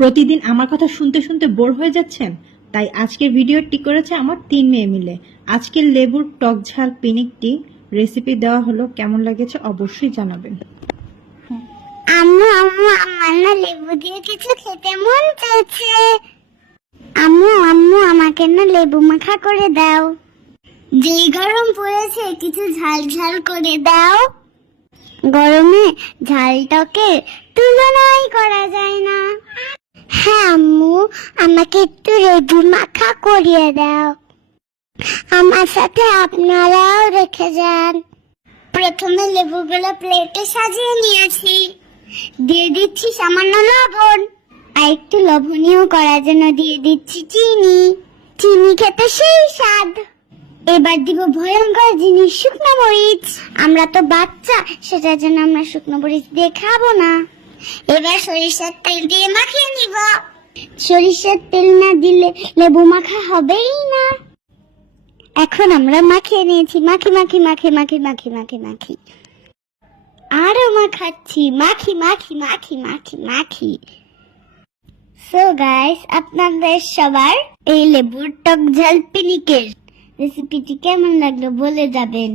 প্রতিদিন আমার কথা শুনতে শুনতে বোর হয়ে যাচ্ছেন? তাই আজকের ভিডিওটি করেছে আমার 3 মেয়ে মিলে। আজকের লেবুর টক ঝাল পিনিকটি রেসিপি দেওয়া হলো, কেমন লেগেছে অবশ্যই জানাবেন। আম্মু আম্মু আমার না লেবু দিয়ে কিছু খেতে মন চাইছে। আম্মু আম্মু আমাকে না লেবু মাখা করে দাও। যেই গরম পড়েছে কিছু ঝাল ঝাল করে দাও। গরমে ঝালটাকে তুলনাই করা যায় না। হ্যাঁ আম্মু, আমাকে একটু লেবু মাখা করিয়ে দাও। আমার সাথে আপনারাও রেখে যান। প্রথমে লেবুগুলো প্লেটে সাজিয়ে নিয়েছি, দিয়ে দিচ্ছি সামান্য লবণ, আর একটু লবণীয় করার জন্য দিয়ে দিচ্ছি চিনি। চিনি খেতে সেই স্বাদ। এবার দিব ভয়ঙ্কর জিনিস, শুকনো মরিচ। আমরা তো বাচ্চা, সেটার জন্য আমরা শুকনো মরিচ দিয়ে খাবো না। এবার সরিষার তেল দিয়ে মাখিয়ে নিব। সরিষার তেল না দিলে লেবু মাখা হবেই না। এখন আমরা মাখিয়ে নিয়েছি, মাখি মাখি মাখি মাখি মাখি মাখি মাখি আরো মাখাচ্ছি, মাখি মাখি মাখি মাখি মাখি। সো গাইস, আপনাদের সবার এই লেবুর টক ঝাল পিনিকের রেসিপিটি কেমন লাগলো বলে যাবেন।